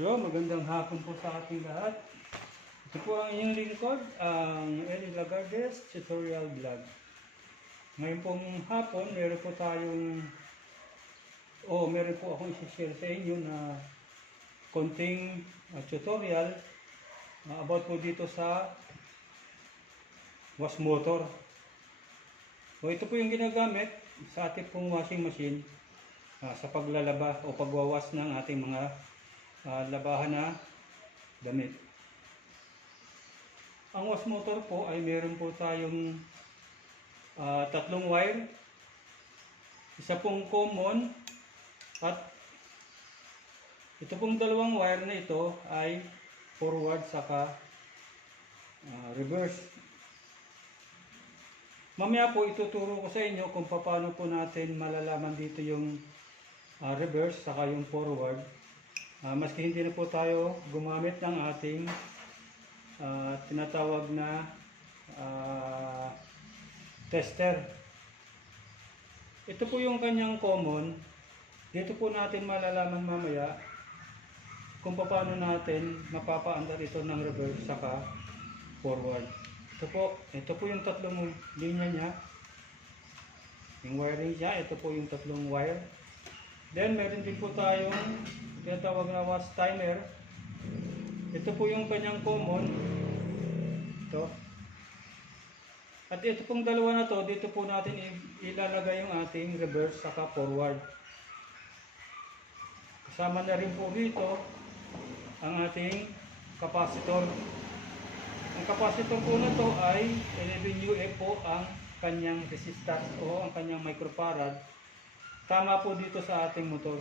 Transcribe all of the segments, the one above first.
Hello, magandang hapon po sa ating lahat. Ito po ang inyong lingkod, ang Eli Lagardes Tutorial Vlog. Ngayon pong hapon, meron po tayong, o meron po akong isi-share sa inyo na konting uh, tutorial uh, about po dito sa wash motor. O ito po yung ginagamit sa ating pong washing machine ah, sa paglalaba o pagwawas ng ating mga ah, labahan na damit. Ang wash motor po ay meron po tayong ah, tatlong wire. Isa pong common at ito pong dalawang wire na ito ay forward saka ah, reverse. Mamaya po ituturo ko sa inyo kung paano po natin malalaman dito yung ah, reverse saka yung forward. Ah, maski hindi na po tayo gumamit ng ating ah, tinatawag na ah, tester. Ito po yung kanyang common. Dito po natin malalaman mamaya kung paano natin mapapaandar ito ng reverse saka forward. Ito po, ito po yung tatlong linya niya. Yung wiring niya, ito po yung tatlong wire. Then meron din po tayong tinatawag na wash timer. Ito po yung kanyang common. Ito. At ito pong dalawa na to, dito po natin ilalagay yung ating reverse saka forward. Kasama na rin po dito ang ating capacitor. Ang capacitor po na to ay 11 UF po ang kanyang resistance o ang kanyang microfarad. Tama po dito sa ating motor.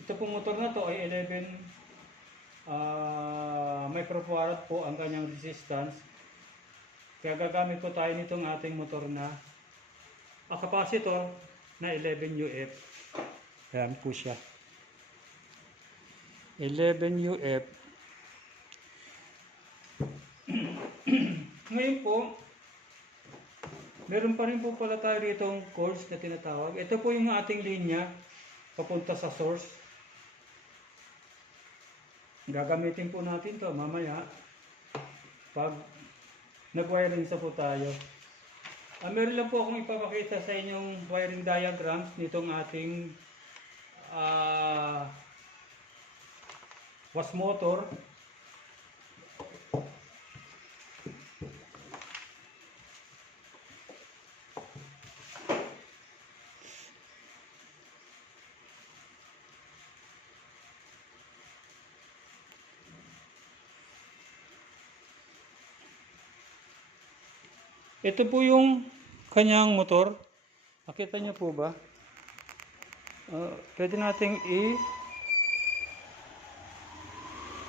Ito pong motor na to ay 11 ah, microfarad po ang kanyang resistance. Kaya gagamit po tayo nitong ating motor na a capacitor na 11 UF. Ayan po siya. 11 UF. Ngayon po, meron pa rin po pala tayo rito course na tinatawag. Ito po yung ating linya papunta sa source. Gagamitin po natin to mamaya pag nag-wiring sa po tayo. Ah, meron lang po akong ipapakita sa inyong wiring diagrams nitong ating ah wash motor. Ito po yung kanyang motor. Nakita niyo po ba? Ah, pwede nating i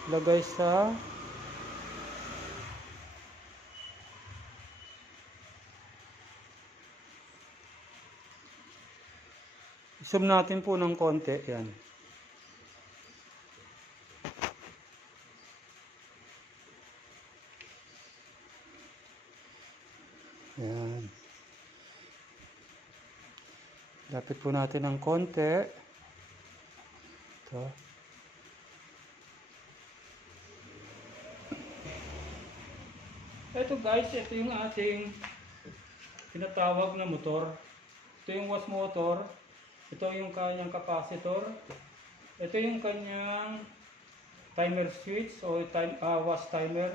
lagay sa zoom natin po ng konti yan po natin ng konti ito Ito guys, ito yung ating tinatawag na motor. Ito yung wash motor. Ito yung kanyang capacitor. Ito yung kanyang timer switch o time, ah, wash timer.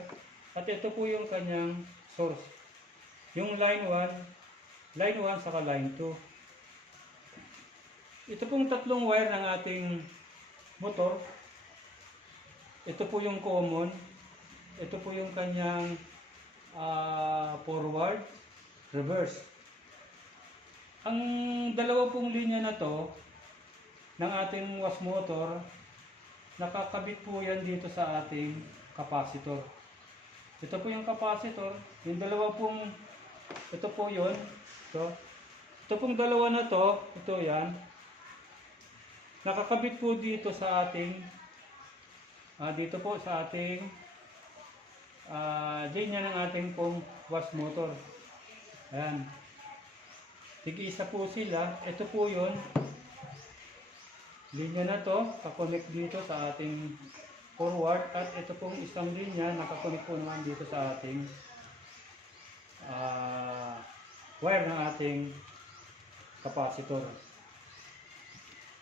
At ito po yung kanyang source. Yung line 1, line 1 saka line 2. Ito pong tatlong wire ng ating motor. Ito po yung common. Ito po yung kanyang ah, forward, reverse. Ang dalawa pong linya na to ng ating wash motor, nakakabit po yan dito sa ating capacitor. Ito po yung capacitor, yung dalawa pong, ito po yun, ito. Ito pong dalawa na to, ito yan, nakakabit po dito sa ating, ah, dito po sa ating ah linya ng ating pong wash motor. Ayan. Tig-isa po sila. Ito po yun. linya na to, kakonect dito sa ating forward at ito pong isang linya nakakonect po naman dito sa ating ah, wire ng ating capacitor.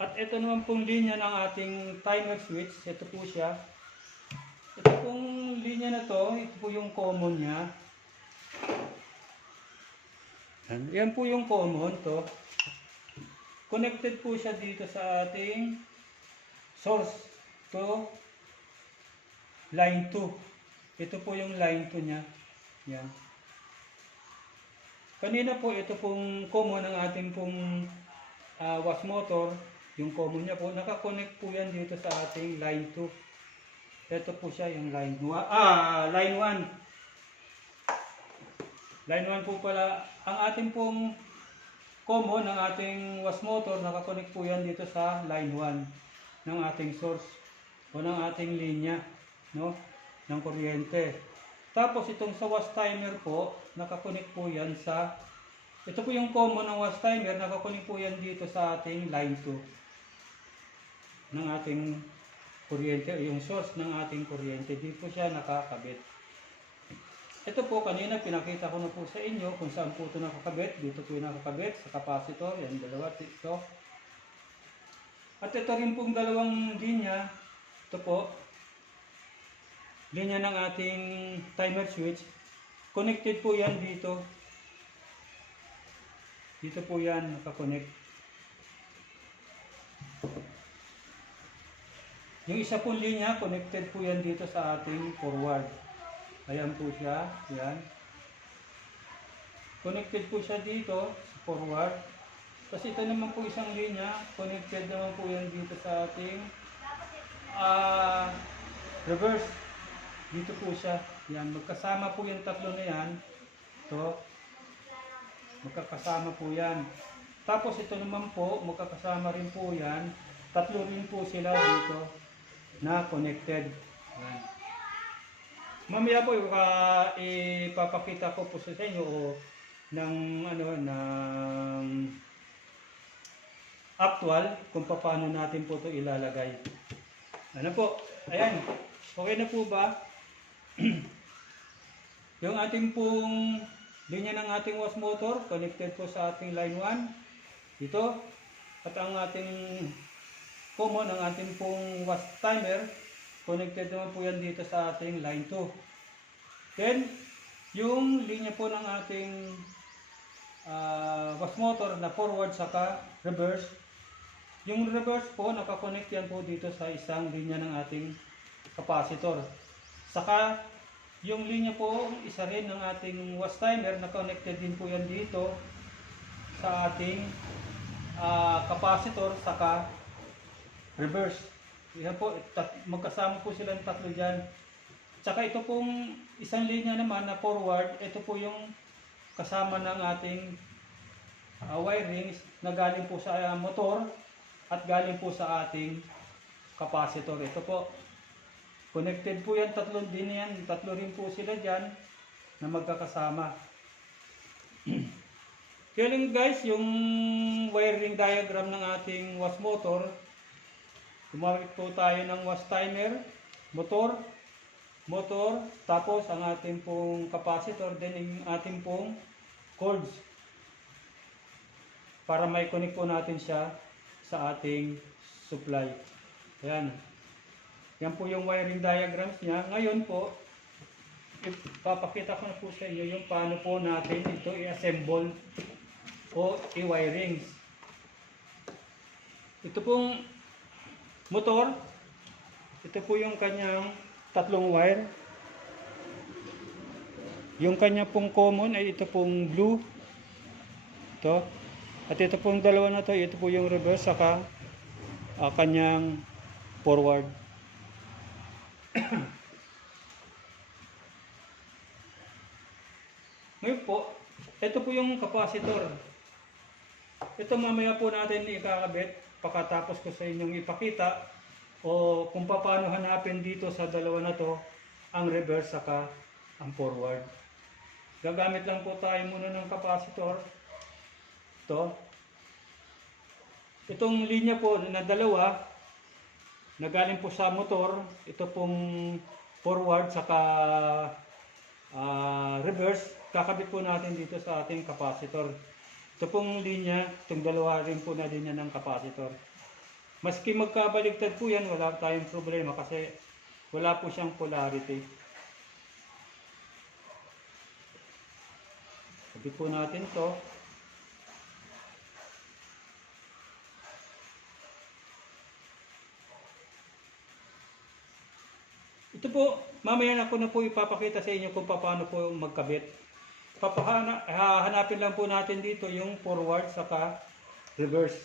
At ito naman pong linya ng ating timer switch, ito po siya. Ito pong linya na to, ito po yung common niya. Yan, po yung common to. Connected po siya dito sa ating source to line 2. Ito po yung line 2 niya. Yan. Kanina po ito pong common ng ating pong ah, wash motor. Yung common niya po, nakakonect po yan dito sa ating line 2. Ito po siya yung line 1. Ah, line 1. Line 1 po pala. Ang ating pong common ng ating wash motor, nakakonect po yan dito sa line 1 ng ating source o ng ating linya no, ng kuryente. Tapos itong sa wash timer po, nakakonect po yan sa ito po yung common ng wash timer, nakakonect po yan dito sa ating line 2 ng ating kuryente, o yung source ng ating kuryente. Dito po siya nakakabit. Ito po kanina pinakita ko na po sa inyo kung saan po ito nakakabit. Dito po yung nakakabit sa capacitor. Yan dalawa ito. At ito rin pong dalawang linya. Ito po. Linya ng ating timer switch. Connected po yan dito. Dito po yan nakakonect. Yung isa pong linya, connected po yan dito sa ating forward. Ayan po siya. Yan. Connected po siya dito forward. Kasi ito naman po isang linya. Connected naman po yan dito sa ating ah, reverse. Dito po siya. Yan. Magkasama po yung tatlo na yan. Ito. Magkakasama po yan. Tapos ito naman po, magkakasama rin po yan. Tatlo rin po sila dito na connected. Yan. Mamaya po ipa- ipapakita ko po sa inyo ng ano ng actual kung paano natin po ito ilalagay. Ano po? Ayan. Okay na po ba? yung ating pong linya ng ating wash motor connected po sa ating line 1 ito at ang ating common ang ating pong wash timer. Connected naman po yan dito sa ating line 2 then yung linya po ng ating ah, wash motor na forward saka reverse. Yung reverse po nakakonect yan po dito sa isang linya ng ating capacitor. Saka yung linya po isa rin ng ating wash timer na connected din po yan dito sa ating ah, capacitor saka reverse. Yan po, tat- magkasama po silang tatlo dyan. Tsaka ito pong isang linya naman na forward, ito po yung kasama ng ating uh, wirings na galing po sa uh, motor at galing po sa ating capacitor. Ito po, connected po yan, tatlo din yan, tatlo rin po sila dyan na magkakasama. Kaya guys, yung wiring diagram ng ating wash motor, Gumamit po tayo ng wash timer, motor, motor, tapos ang ating pong capacitor, then yung ating pong cords. Para may connect po natin siya sa ating supply. Ayan. Yan po yung wiring diagrams niya. Ngayon po, ipapakita ko na po sa inyo yung paano po natin ito i-assemble o i-wirings. Ito pong motor. Ito po yung kanyang tatlong wire. Yung kanya pong common ay ito pong blue. Ito. At ito pong dalawa na to, ito po yung reverse saka ah, kanyang forward. Ngayon po, ito po yung capacitor. Ito mamaya po natin ikakabit pagkatapos ko sa inyong ipakita o kung paano hanapin dito sa dalawa na to ang reverse saka ang forward. Gagamit lang po tayo muna ng capacitor. Ito. itong linya po na dalawa na galing po sa motor, ito pong forward saka ah, reverse, kakabit po natin dito sa ating capacitor. Ito pong linya, itong dalawa rin po na linya ng capacitor. Maski magkabaligtad po yan, wala tayong problema kasi wala po siyang polarity. Kabit po natin to. Ito po, mamaya na ko na po ipapakita sa inyo kung paano po magkabit. Papahana, hahanapin lang po natin dito yung forward saka reverse.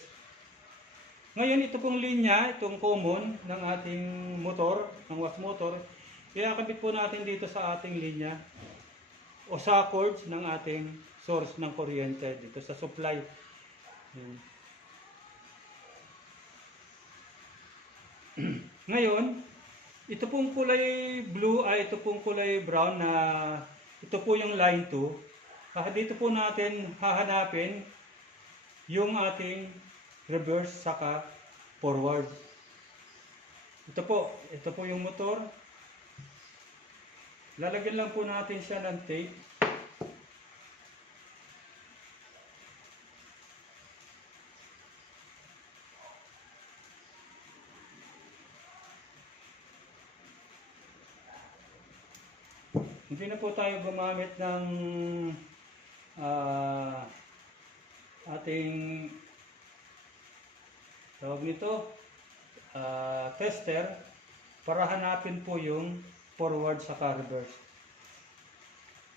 Ngayon, ito pong linya, itong common ng ating motor, ng wax motor, iakabit po natin dito sa ating linya o sa cords ng ating source ng kuryente dito sa supply. Ngayon, ito pong kulay blue ay ito pong kulay brown na ito po yung line 2. Ah, dito po natin hahanapin yung ating reverse saka forward. Ito po, ito po yung motor. Lalagyan lang po natin siya ng tape. Na po tayo gumamit ng ah, ating tawag nito ah, tester para hanapin po yung forward sa reverse.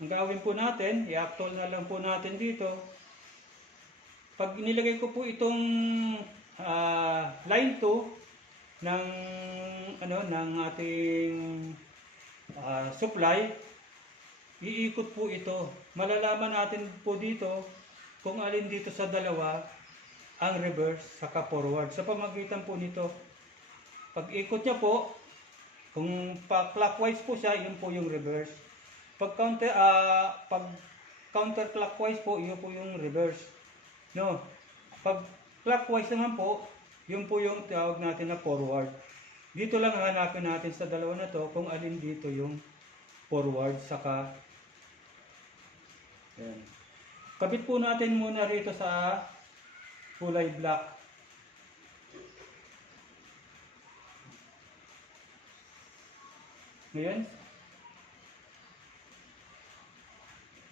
Ang gawin po natin, i-actual na lang po natin dito. Pag nilagay ko po itong ah, line 2 ng ano ng ating ah, supply, iikot po ito. Malalaman natin po dito kung alin dito sa dalawa ang reverse saka forward. Sa pamagitan po nito, pag ikot niya po, kung clockwise po siya, yun po yung reverse. Pag counter ah pag counterclockwise po, yun po yung reverse. No. Pag clockwise naman po, yun po yung tawag natin na forward. Dito lang hanapin natin sa dalawa na to kung alin dito yung forward saka yan. Kabit po natin muna rito sa kulay black. Ngayon,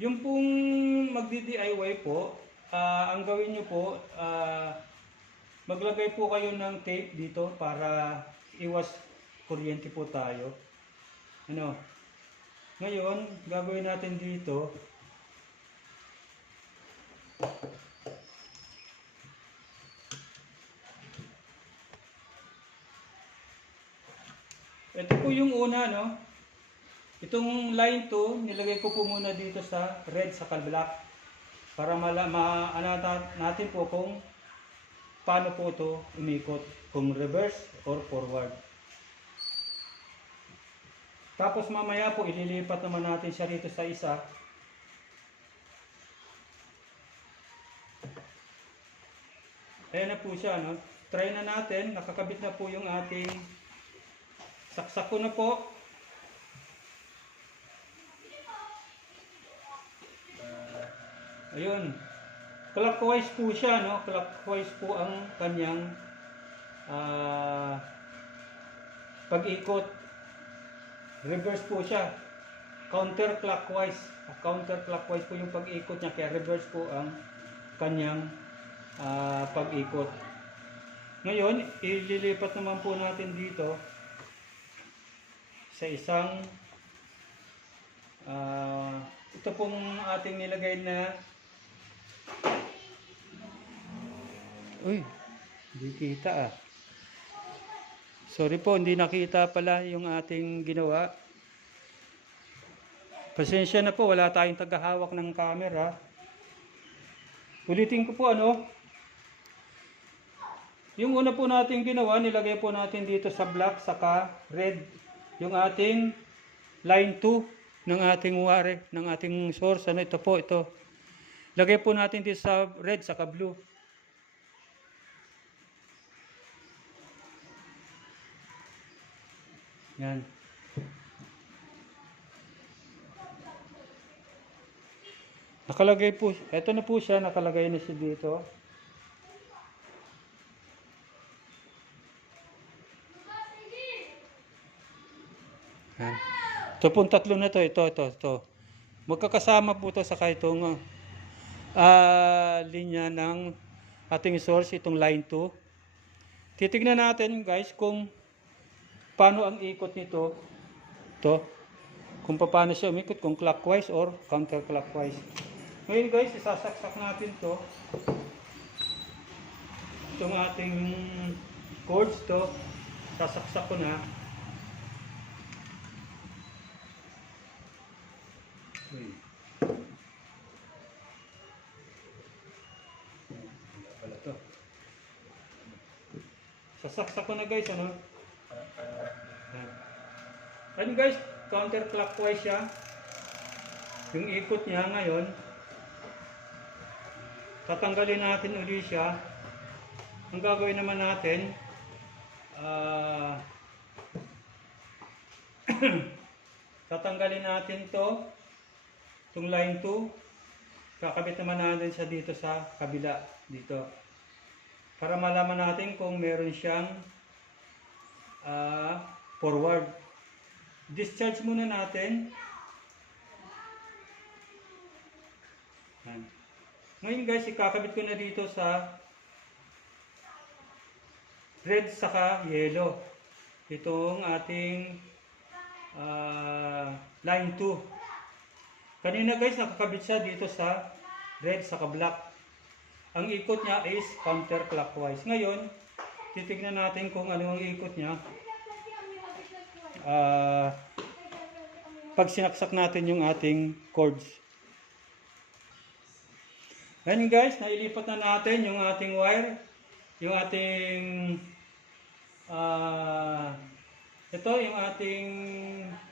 yung pong magdi-DIY po, ah, ang gawin nyo po, ah, maglagay po kayo ng tape dito para iwas kuryente po tayo. Ano? Ngayon, gagawin natin dito, po yung una, no? Itong line 2, nilagay ko po muna dito sa red sa black para mala ma natin po kung paano po ito umikot, kung reverse or forward. Tapos mamaya po ililipat naman natin siya rito sa isa. Ayan na po siya, no? Try na natin, nakakabit na po yung ating Saksak ko na po. Ayun. Clockwise po siya, no? Clockwise po ang kanyang ah, pag-ikot. Reverse po siya. Counterclockwise. Counterclockwise po yung pag-ikot niya, kaya reverse po ang kanyang ah, pag-ikot. Ngayon, ililipat naman po natin dito sa isang ah, ito pong ating nilagay na Uy, hindi kita ah. Sorry po, hindi nakita pala yung ating ginawa. Pasensya na po, wala tayong tagahawak ng camera. Ulitin ko po ano. Yung una po natin ginawa, nilagay po natin dito sa black saka red yung ating line 2 ng ating wire, ng ating source. Ano ito po, ito. Lagay po natin dito sa red, sa blue. Yan. Nakalagay po, ito na po siya, nakalagay na siya dito. Yan. Ito pong tatlo na to, ito, ito, ito. Magkakasama po to sa itong ah linya ng ating source, itong line 2. Titignan natin guys kung paano ang ikot nito. To. Kung paano siya umikot, kung clockwise or counterclockwise. Ngayon guys, isasaksak natin to. Itong ating cords to. Sasaksak ko na. Uy. Pala to. Sasaksak ko na guys, ano? Ayun guys, counterclockwise siya. Yung ikot niya ngayon, tatanggalin natin uli siya. Ang gagawin naman natin, ah, tatanggalin natin to, itong line 2, kakabit naman natin siya dito sa kabila, dito. Para malaman natin kung meron siyang ah, forward. Discharge muna natin. Yan. Ngayon guys, ikakabit ko na dito sa red saka yellow. Itong ating ah, line 2. Kanina guys, nakakabit siya dito sa red saka black. Ang ikot niya is counterclockwise. Ngayon, titignan natin kung ano ang ikot niya. Ah, pag sinaksak natin yung ating chords. Ayan guys, nailipat na natin yung ating wire, yung ating ah ito yung ating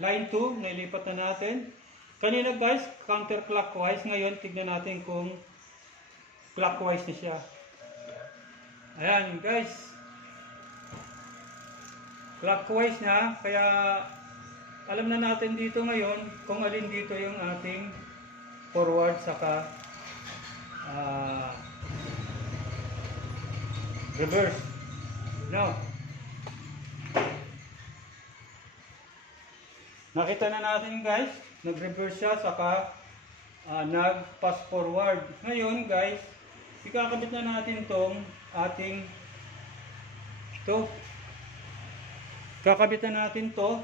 line 2, nailipat na natin. Kanina guys, counterclockwise. Ngayon, tignan natin kung clockwise na siya. Ayan guys, clockwise na, kaya alam na natin dito ngayon kung alin dito yung ating forward saka ah, reverse. No. Nakita na natin guys, nag-reverse siya saka ah, nag-pass forward. Ngayon guys, ikakabit na natin tong ating to Kakabitan natin to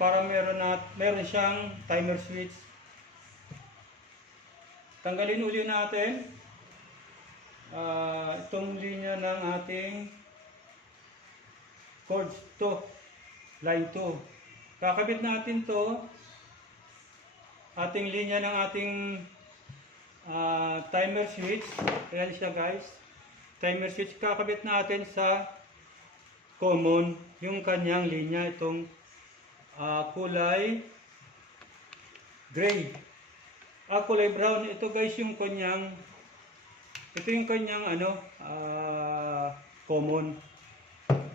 para meron na meron siyang timer switch. Tanggalin uli natin ah, itong linya ng ating cords to line 2. Kakabit natin to ating linya ng ating ah, timer switch. Ayan siya guys. Timer switch. Kakabit natin sa common yung kanyang linya itong ah, kulay gray. Ah kulay brown. Ito guys yung kanyang ito yung kanyang ano ah, common.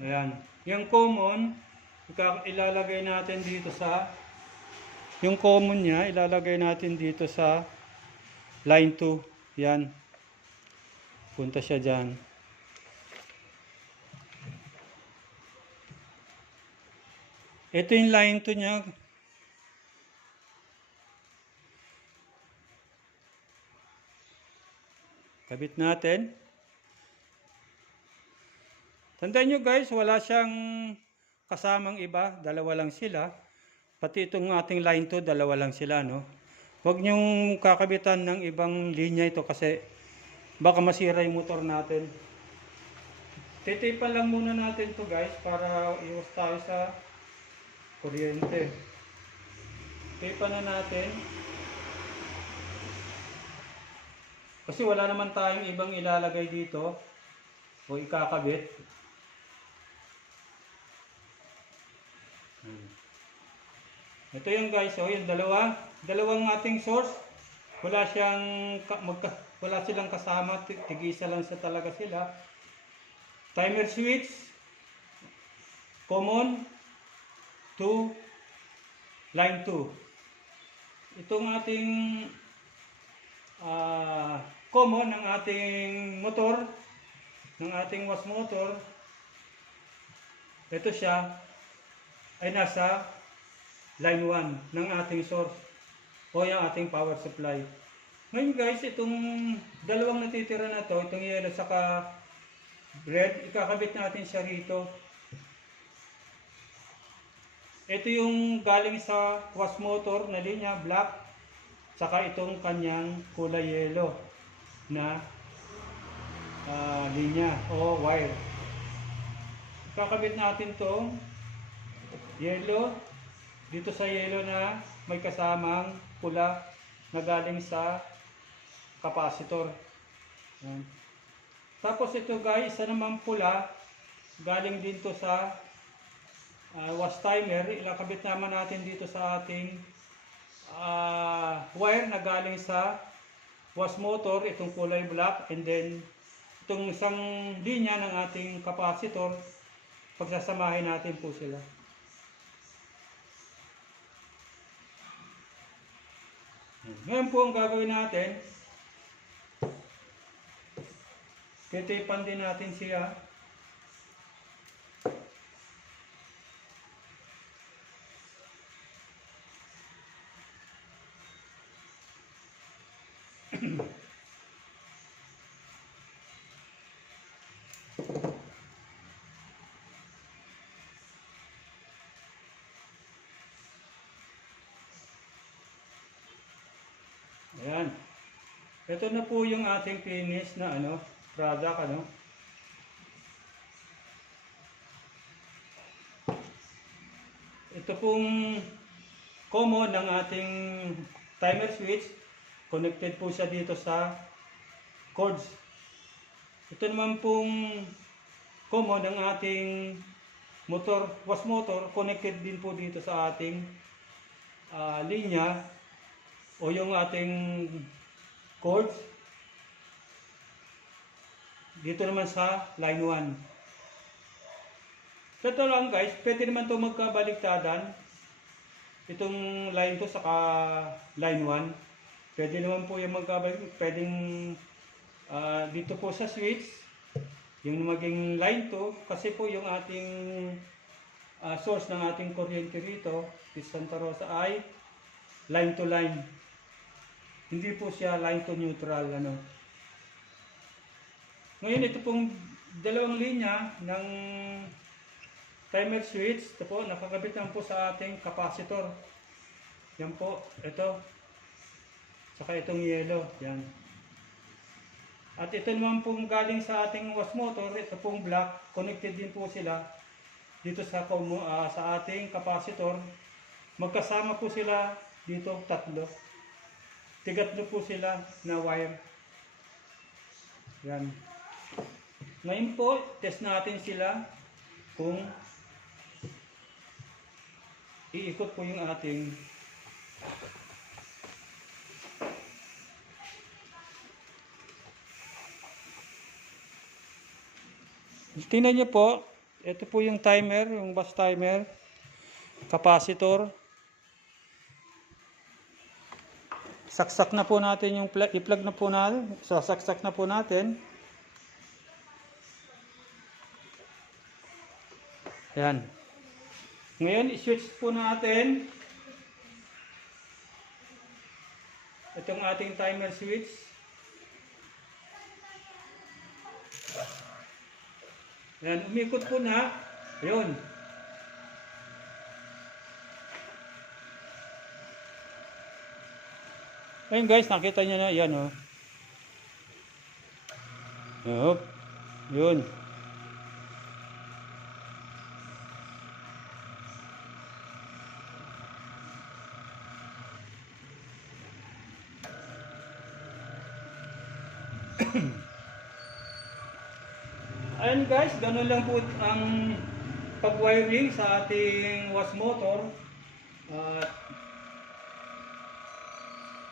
Ayan. Yung common ilalagay natin dito sa yung common niya ilalagay natin dito sa line 2 yan punta siya dyan Ito yung line to niya. Kabit natin. Tandaan nyo guys, wala siyang kasamang iba. Dalawa lang sila. Pati itong ating line to, dalawa lang sila. No? Huwag nyong kakabitan ng ibang linya ito kasi baka masira yung motor natin. Titipan lang muna natin to guys para iwas tayo sa kuryente. Tipan na natin. Kasi wala naman tayong ibang ilalagay dito o ikakabit. Ito yung guys, oh, yung dalawa, dalawang ating source. Wala siyang ka- magka, wala silang kasama, ti- tig-isa lang sa talaga sila. Timer switch, common, to line 2. Itong ating ah, common ng ating motor, ng ating wash motor, ito siya ay nasa line 1 ng ating source o yung ating power supply. Ngayon guys, itong dalawang natitira na to, itong yellow saka red, ikakabit natin siya rito. Ito yung galing sa wash motor na linya, black, saka itong kanyang kulay yellow na ah, linya o wire. Kakabit natin tong yellow dito sa yellow na may kasamang pula na galing sa capacitor. Yan. Tapos ito guys, isa naman pula galing din to sa ah, wash timer. Ilakabit naman natin dito sa ating ah, wire na galing sa wash motor, itong kulay black and then itong isang linya ng ating capacitor pagsasamahin natin po sila. Ngayon po ang gagawin natin, titipan din natin siya. Ayan. Ito na po yung ating finish na ano, product ano. Ito pong common ng ating timer switch. Connected po siya dito sa cords. Ito naman pong common ng ating motor, wash motor, connected din po dito sa ating ah, linya o yung ating cords dito naman sa line 1 so ito lang guys pwede naman ito magkabaliktadan itong line to saka line 1 pwede naman po yung magkabalik pwedeng ah, dito po sa switch yung maging line 2 kasi po yung ating ah, source ng ating kuryente rito is Santa Rosa ay line to line hindi po siya line to neutral ano. Ngayon ito pong dalawang linya ng timer switch, ito po nakakabit lang po sa ating capacitor. Yan po, ito. Saka itong yellow, yan. At ito naman pong galing sa ating wash motor, ito pong black, connected din po sila dito sa ah, sa ating capacitor. Magkasama po sila dito tatlo tigatlo po sila na wire. Yan. Ngayon po, test natin sila kung iikot po yung ating Tingnan niyo po, ito po yung timer, yung bus timer, capacitor. Saksak na po natin yung plug, i-plug na po natin. Sasaksak na po natin. Ayan. Ngayon, i-switch po natin itong ating timer switch. Ayan, umikot po na. Ayun. Ayun guys, nakita niyo na yan oh. Yup. Yun. Ayun guys, ganun lang po ang pag-wiring sa ating wash motor. At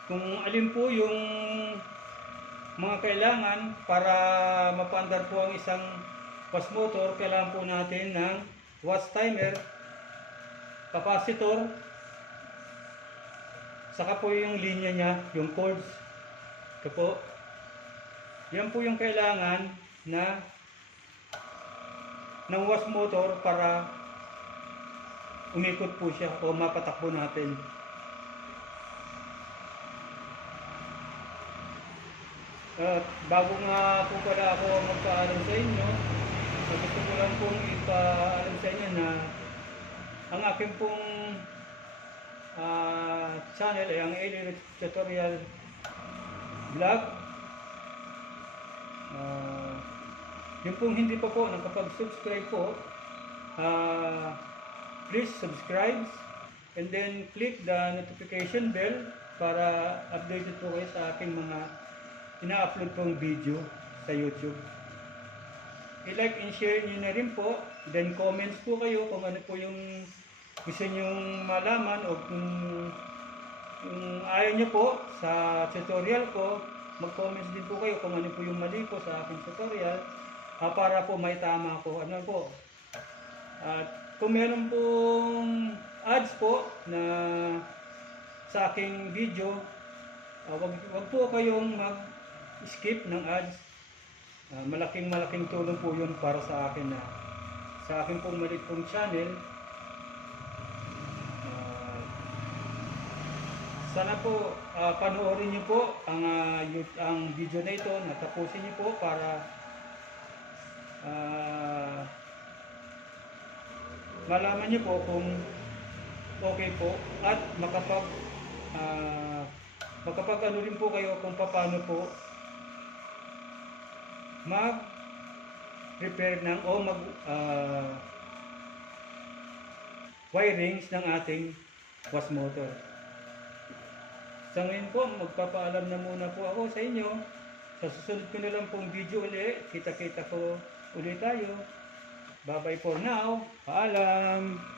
kung alin po yung mga kailangan para mapandar po ang isang wash motor, kailangan po natin ng wash timer capacitor, saka po yung linya niya, yung cords. Ito po. Yan po yung kailangan na ng wash motor para umikot po siya o mapatakbo natin. At bago nga po pala ako magpaalam sa inyo, uh, gusto ko lang pong ipaalam sa inyo na ang aking pong ah, channel ay ang Eli Tutorial Vlog. Ah, yung pong hindi pa po nakapag-subscribe po, ah, please subscribe and then click the notification bell para updated po kayo sa aking mga ina-upload kong video sa YouTube. I-like and share nyo na rin po. Then comments po kayo kung ano po yung gusto nyong malaman o kung, kung ayaw nyo po sa tutorial ko, mag-comments din po kayo kung ano po yung mali po sa aking tutorial ah, para po may tama ko. Ano po? At kung meron pong ads po na sa aking video, ah, wag, wag po kayong mag-skip ng ads. Ah, malaking malaking tulong po yun para sa akin na sa akin pong maliit pong channel. Ah, sana po ah, panoorin niyo po ang yu- ang video na ito, natapusin niyo po para ah, malaman niyo po kung okay po at makapag ah, makapag ano rin po kayo kung paano po mag repair ng o mag ah, wirings ng ating wash motor. Sa ngayon po, magpapaalam na muna po ako sa inyo. Sa susunod ko na lang pong video uli, kita-kita ko uli tayo. Bye-bye for now. Paalam!